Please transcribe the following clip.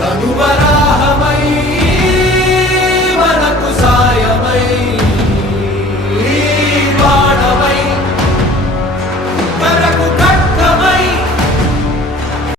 తనువరా